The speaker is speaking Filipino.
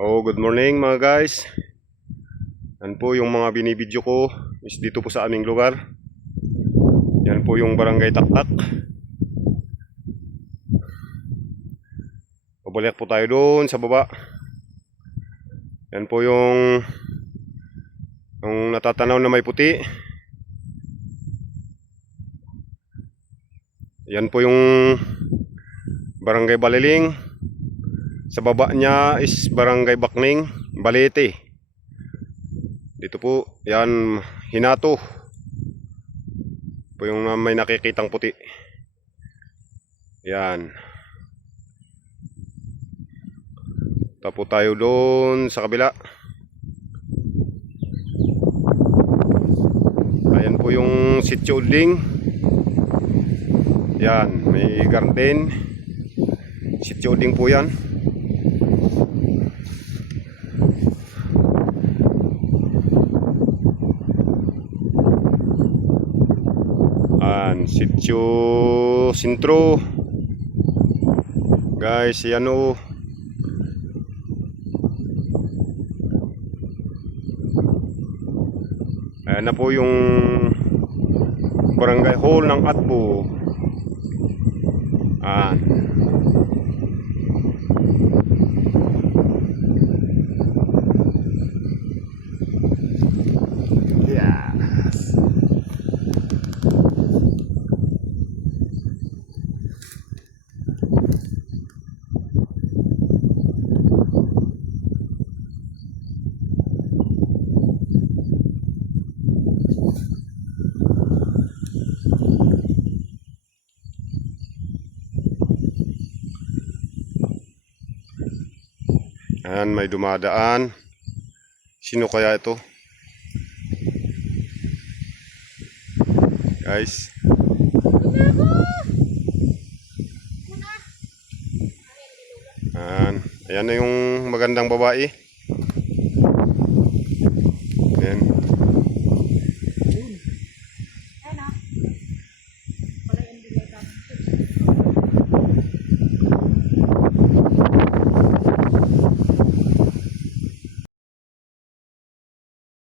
Good morning mga guys. Yan po yung mga binibidyo ko is dito po sa aming lugar. Yan po yung Barangay Taktak. Pabalik po tayo doon sa baba. Yan po yung natatanaw na may puti. Yan po yung Barangay Baliling. Sa baba niya is Barangay Bakning, Balete. Dito po, yan, Hinato. Po yung may nakikitang puti. Yan. Tapo tayo doon sa kabila. Ayan po yung Sitio Uding. Yan, may garden. Sitio Uding po yan. Sitio Sintro. Guys, yan o. Ayan na po yung Barangay Hall ng Atbo. Yes. Ayan, may dumadaan. Sino kaya ito? Guys. Ayan na yung magandang babae. Ayan.